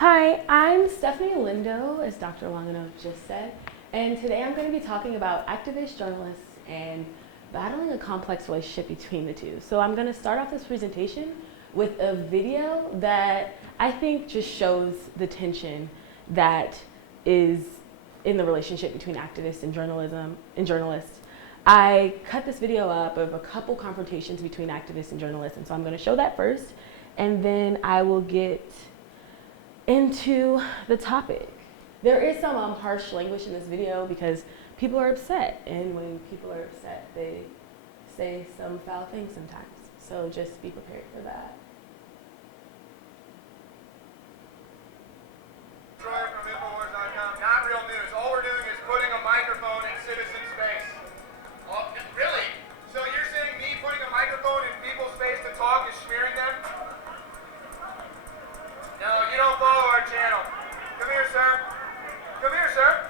Hi, I'm Stephanie Lindo, as Dr. Longano just said, and today I'm going to be talking about activist journalists and battling a complex relationship between the two. So I'm going to start off this presentation with a video that I think just shows the tension that is in the relationship between activists and journalists. I cut this video up of a couple confrontations between activists and journalists, and so I'm going to show that first, and then I will get into the topic. There is some harsh language in this video because people are upset, and when people are upset, they say some foul things sometimes. So just be prepared for that. Not real news. All we're doing is putting a microphone in citizen space. Oh, really? So you're saying me putting a microphone in people's space to talk is smearing them? No, you don't follow our channel. Come here, sir. Come here, sir.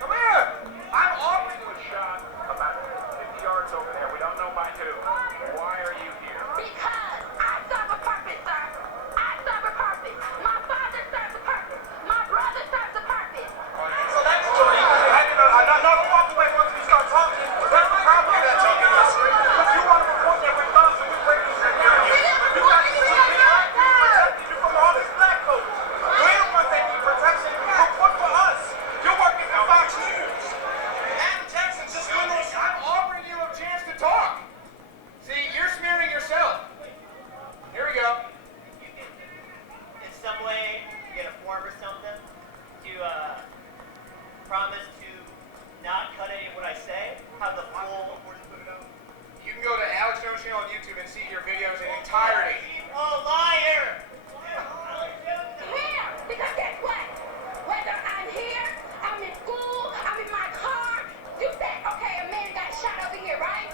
Come here. I'm offering you a shot about 50 yards over there. We don't know by who. Why are you here? Because I serve a purpose, sir. I serve a purpose. My father serves a purpose. My brother serves a purpose. So that's story. Don't walk away once we start talking. That's the problem with that talking history. Because you want to report that we're thugs and we're breaking security. You got to see me protecting you from all these black folks. We're the ones that need protection. Report for us. You're working for Fox News. Adam Jackson just literally. I'm offering you a chance to talk. See, you're smearing yourself. Here we go. You can, in some way, get a form or something to promise to not cut any of what I say, have the full. You can go to Alex Jones channel on YouTube and see your videos in entirety. A liar! Here, because guess what? Whether I'm here, I'm in school, I'm in my car, you said, okay, a man got shot over here, right?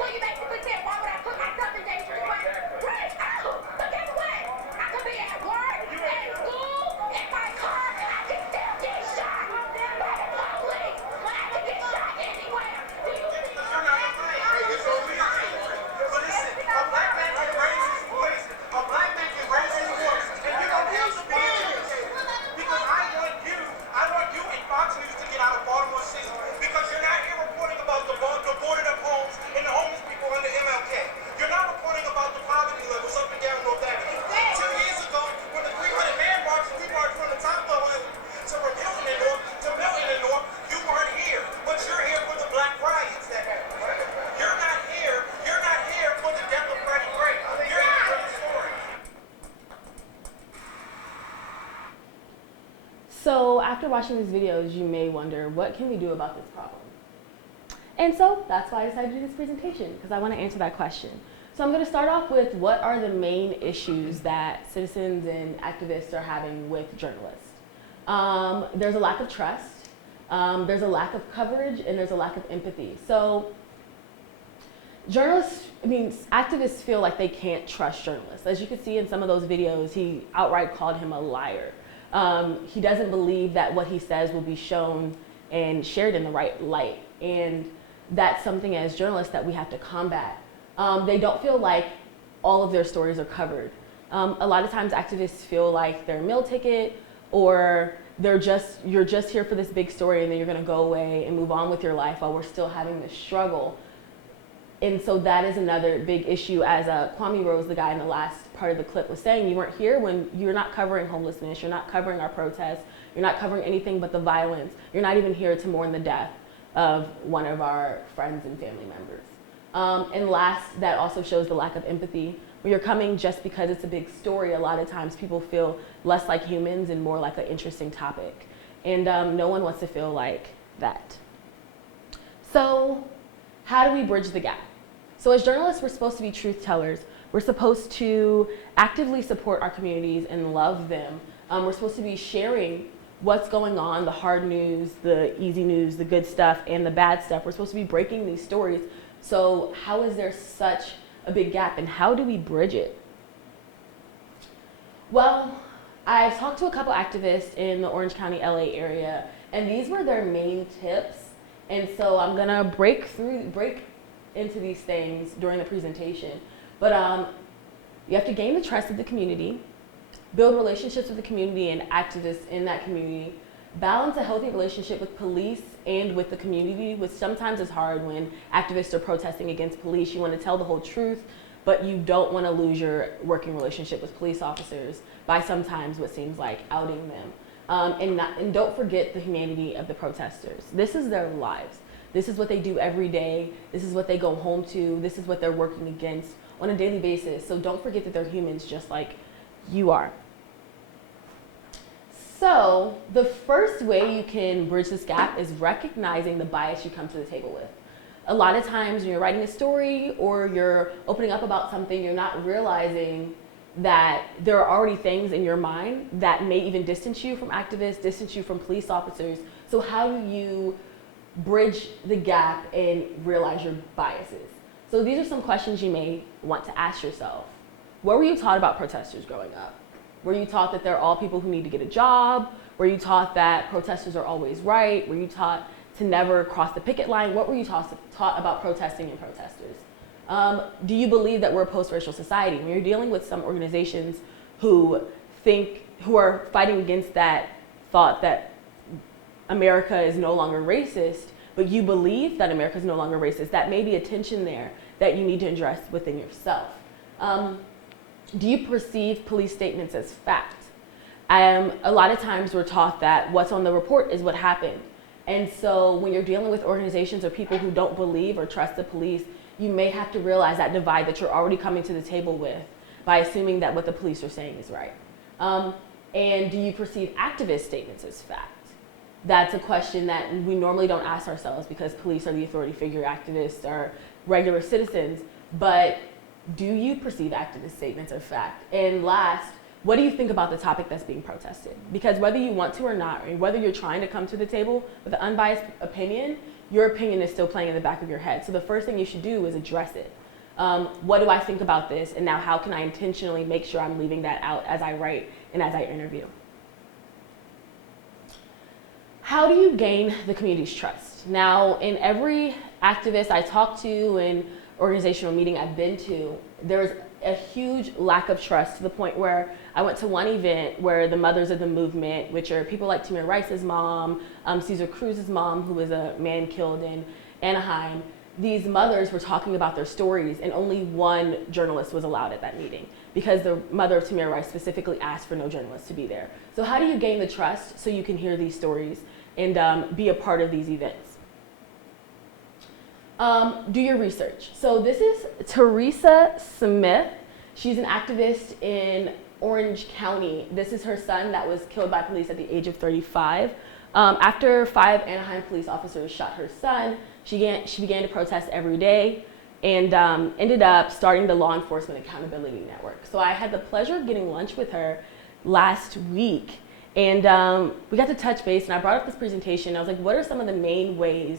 So you basically said, why would I put myself in dangerous way? Right. Oh, so guess what? I could be at work, at school, in my car, I can still get shot by the police. I can get shot anywhere. Do you think You're not afraid. Hey, it's over here. But listen, a black man can raise his voice. A black man can raise his voice. And you don't have to be intimidated. Because I want you and Fox News to get out of Baltimore City. Because you're not here reporting about the boarded up homes and the homeless people under MLK. You're not reporting about the poverty levels up and down North Avenue. 2 years ago, when the 300-man march, we marched from the top of to Milton and North, to Milton and North, you weren't here. But you're here for the black riots that happened. You're not here for the death of Freddie Gray. You're here for the story. So after watching these videos, you may wonder, what can we do about this problem? And so that's why I decided to do this presentation, because I want to answer that question. So I'm going to start off with what are the main issues that citizens and activists are having with journalists. There's a lack of trust, there's a lack of coverage, and there's a lack of empathy. So activists feel like they can't trust journalists. As you can see in some of those videos, he outright called him a liar. He doesn't believe that what he says will be shown and shared in the right light. And that's something as journalists that we have to combat. They don't feel like all of their stories are covered. A lot of times activists feel like they're a meal ticket, or you're just here for this big story and then you're gonna go away and move on with your life while we're still having this struggle. And so that is another big issue, as Kwame Rose, the guy in the last part of the clip, was saying. You weren't here when you're not covering homelessness, you're not covering our protests, you're not covering anything but the violence. You're not even here to mourn the death of one of our friends and family members. And last, that also shows the lack of empathy. When you're coming just because it's a big story, a lot of times people feel less like humans and more like an interesting topic. And no one wants to feel like that. So how do we bridge the gap? So as journalists, we're supposed to be truth tellers. We're supposed to actively support our communities and love them. We're supposed to be sharing what's going on, the hard news, the easy news, the good stuff, and the bad stuff. We're supposed to be breaking these stories. So how is there such a big gap, and how do we bridge it? Well, I've talked to a couple activists in the Orange County, LA area, and these were their main tips. And so I'm gonna break into these things during the presentation. But you have to gain the trust of the community. build relationships with the community and activists in that community, balance a healthy relationship with police and with the community, which sometimes is hard when activists are protesting against police. You want to tell the whole truth, but you don't want to lose your working relationship with police officers by sometimes what seems like outing them. And don't forget the humanity of the protesters. This is their lives. This is what they do every day. This is what they go home to. This is what they're working against on a daily basis. So don't forget that they're humans just like you are. So the first way you can bridge this gap is recognizing the bias you come to the table with. A lot of times when you're writing a story or you're opening up about something, you're not realizing that there are already things in your mind that may even distance you from activists, distance you from police officers. So how do you bridge the gap and realize your biases? So these are some questions you may want to ask yourself. What were you taught about protesters growing up? Were you taught that they're all people who need to get a job? Were you taught that protesters are always right? Were you taught to never cross the picket line? What were you taught about protesting and protesters? Do you believe that we're a post-racial society? When you're dealing with some organizations who are fighting against that thought that America is no longer racist, but you believe that America is no longer racist, that may be a tension there that you need to address within yourself. Do you perceive police statements as fact? A lot of times we're taught that what's on the report is what happened. And so when you're dealing with organizations or people who don't believe or trust the police, you may have to realize that divide that you're already coming to the table with by assuming that what the police are saying is right. And do you perceive activist statements as fact? That's a question that we normally don't ask ourselves because police are the authority figure, activists are regular citizens, but do you perceive activist statements as fact? And last, what do you think about the topic that's being protested? Because whether you want to or not, or whether you're trying to come to the table with an unbiased opinion, your opinion is still playing in the back of your head. So the first thing you should do is address it. What do I think about this? And now how can I intentionally make sure I'm leaving that out as I write and as I interview? How do you gain the community's trust? Now, in every activist I talk to and organizational meeting I've been to, there's a huge lack of trust to the point where I went to one event where the mothers of the movement, which are people like Tamir Rice's mom, Cesar Cruz's mom, who was a man killed in Anaheim, these mothers were talking about their stories and only one journalist was allowed at that meeting because the mother of Tamir Rice specifically asked for no journalists to be there. So how do you gain the trust so you can hear these stories and be a part of these events? Do your research. So this is Teresa Smith. She's an activist in Orange County. This is her son that was killed by police at the age of 35. After 5 Anaheim police officers shot her son, she began to protest every day and ended up starting the Law Enforcement Accountability Network. So I had the pleasure of getting lunch with her last week, and we got to touch base, and I brought up this presentation. I was like, what are some of the main ways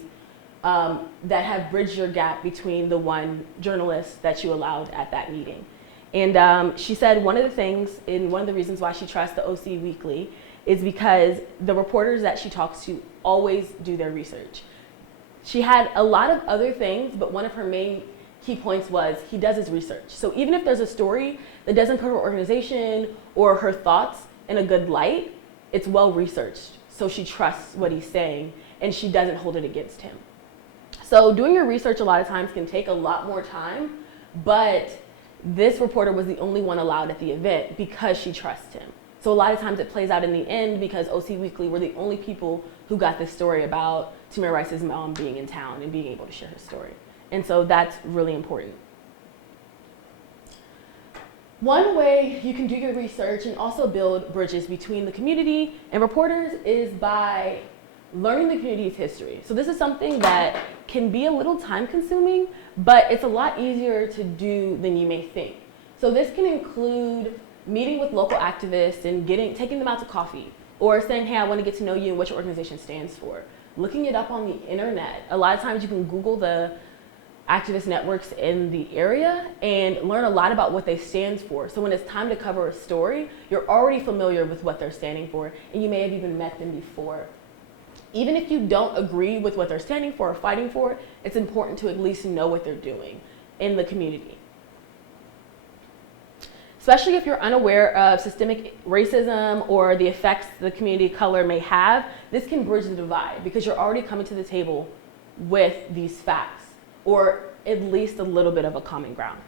that have bridged your gap between the one journalist that you allowed at that meeting? And she said one of the things, and one of the reasons why she trusts the OC Weekly is because the reporters that she talks to always do their research. She had a lot of other things, but one of her main key points was he does his research. So even if there's a story that doesn't put her organization or her thoughts in a good light, it's well researched. So she trusts what he's saying and she doesn't hold it against him. So doing your research a lot of times can take a lot more time, but this reporter was the only one allowed at the event because she trusts him. So a lot of times it plays out in the end because OC Weekly were the only people who got this story about Tamir Rice's mom being in town and being able to share her story. And so that's really important. One way you can do your research and also build bridges between the community and reporters is by learning the community's history. So this is something that can be a little time consuming, but it's a lot easier to do than you may think. So this can include meeting with local activists and taking them out to coffee, or saying, hey, I want to get to know you and what your organization stands for. Looking it up on the internet. A lot of times you can Google the activist networks in the area and learn a lot about what they stand for. So when it's time to cover a story, you're already familiar with what they're standing for, and you may have even met them before. Even if you don't agree with what they're standing for or fighting for, it's important to at least know what they're doing in the community. especially if you're unaware of systemic racism or the effects the community of color may have. This can bridge the divide because you're already coming to the table with these facts, or at least a little bit of a common ground.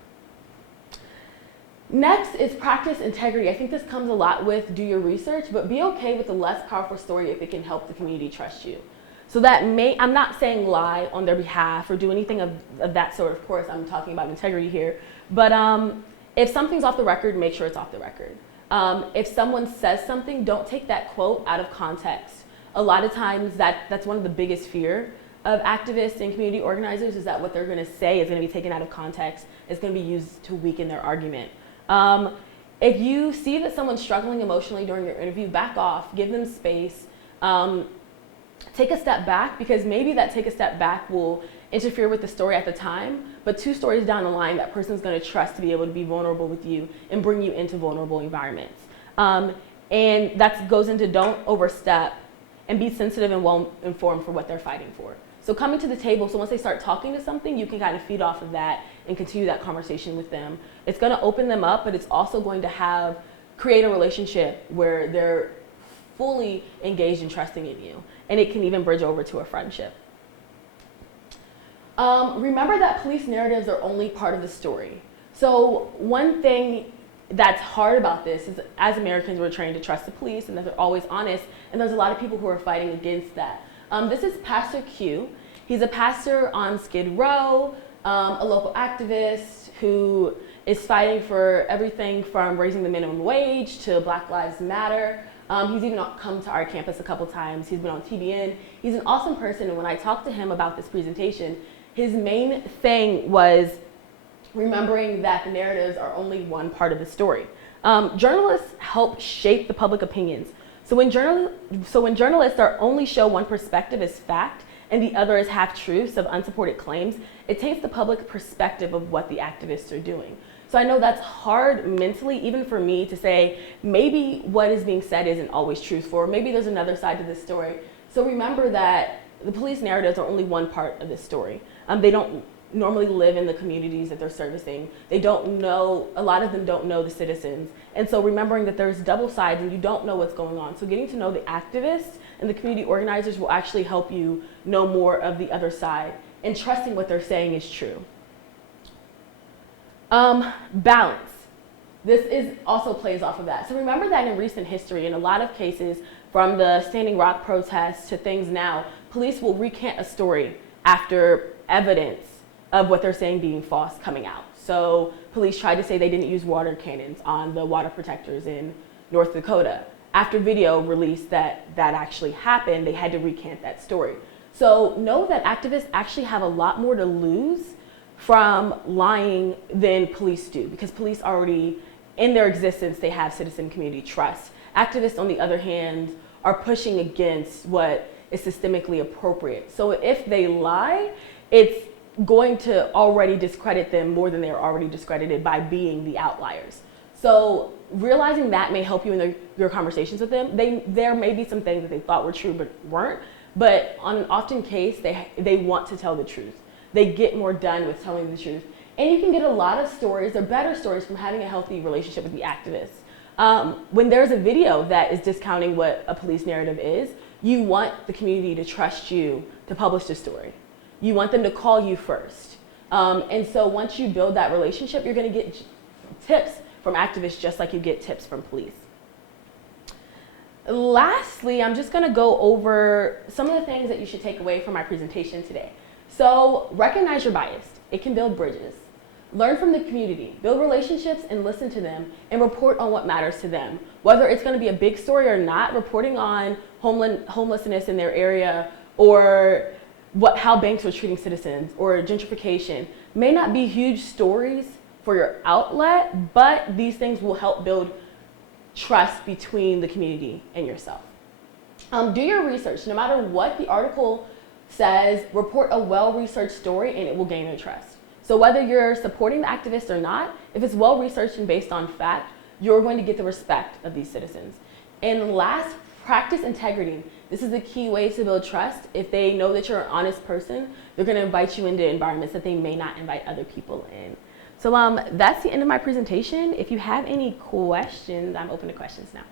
Next is practice integrity. I think this comes a lot with do your research, but be okay with a less powerful story if it can help the community trust you. So that I'm not saying lie on their behalf or do anything of that sort. Of course, I'm talking about integrity here. But if something's off the record, make sure it's off the record. If someone says something, don't take that quote out of context. A lot of times that's one of the biggest fear of activists and community organizers is that what they're going to say is going to be taken out of context. It's going to be used to weaken their argument. If you see that someone's struggling emotionally during your interview, back off, give them space, take a step back, because maybe that take a step back will interfere with the story at the time, but 2 stories down the line, that person's going to trust to be able to be vulnerable with you and bring you into vulnerable environments. And that goes into don't overstep and be sensitive and well informed for what they're fighting for. So coming to the table, so once they start talking to something, you can kind of feed off of that and continue that conversation with them. It's going to open them up, but it's also going to create a relationship where they're fully engaged and trusting in you. And it can even bridge over to a friendship. Remember that police narratives are only part of the story. So one thing that's hard about this is, as Americans, we're trained to trust the police and that they're always honest, and there's a lot of people who are fighting against that. This is Pastor Q. He's a pastor on Skid Row, a local activist who is fighting for everything from raising the minimum wage to Black Lives Matter. He's even come to our campus a couple times. He's been on TBN. He's an awesome person, and when I talked to him about this presentation, his main thing was remembering that the narratives are only one part of the story. Journalists help shape the public opinions. So when journalists are only show one perspective as fact and the other as half-truths of unsupported claims, it takes the public perspective of what the activists are doing. So I know that's hard mentally, even for me, to say maybe what is being said isn't always truthful, or maybe there's another side to this story. So remember that the police narratives are only one part of this story. They don't normally live in the communities that they're servicing. They don't know, a lot of them don't know the citizens. And so remembering that there's double sides and you don't know what's going on. So getting to know the activists and the community organizers will actually help you know more of the other side and trusting what they're saying is true. Balance. This also plays off of that. So remember that in recent history, in a lot of cases, from the Standing Rock protests to things now, police will recant a story after evidence of what they're saying being false coming out. So police tried to say they didn't use water cannons on the water protectors in North Dakota. After video released that actually happened, they had to recant that story. So know that activists actually have a lot more to lose from lying than police do, because police already, in their existence, they have citizen community trust. Activists, on the other hand, are pushing against what is systemically appropriate. So if they lie, it's going to already discredit them more than they're already discredited by being the outliers. So realizing that may help you in your conversations with them. There may be some things that they thought were true but weren't, but on an often case, they want to tell the truth. They get more done with telling the truth. And you can get a lot of stories, or better stories, from having a healthy relationship with the activists. When there's a video that is discounting what a police narrative is, you want the community to trust you to publish the story. You want them to call you first. And so once you build that relationship, you're going to get tips from activists just like you get tips from police. Lastly, I'm just going to go over some of the things that you should take away from my presentation today. So recognize your bias. It can build bridges. Learn from the community, build relationships and listen to them, and report on what matters to them. Whether it's going to be a big story or not, reporting on homelessness in their area, or how banks are treating citizens, or gentrification may not be huge stories for your outlet, but these things will help build trust between the community and yourself. Do your research. No matter what the article says, report a well-researched story and it will gain their trust. So whether you're supporting the activists or not, if it's well-researched and based on fact, you're going to get the respect of these citizens. And last, practice integrity. This is a key way to build trust. If they know that you're an honest person, they're going to invite you into environments that they may not invite other people in. So that's the end of my presentation. If you have any questions, I'm open to questions now.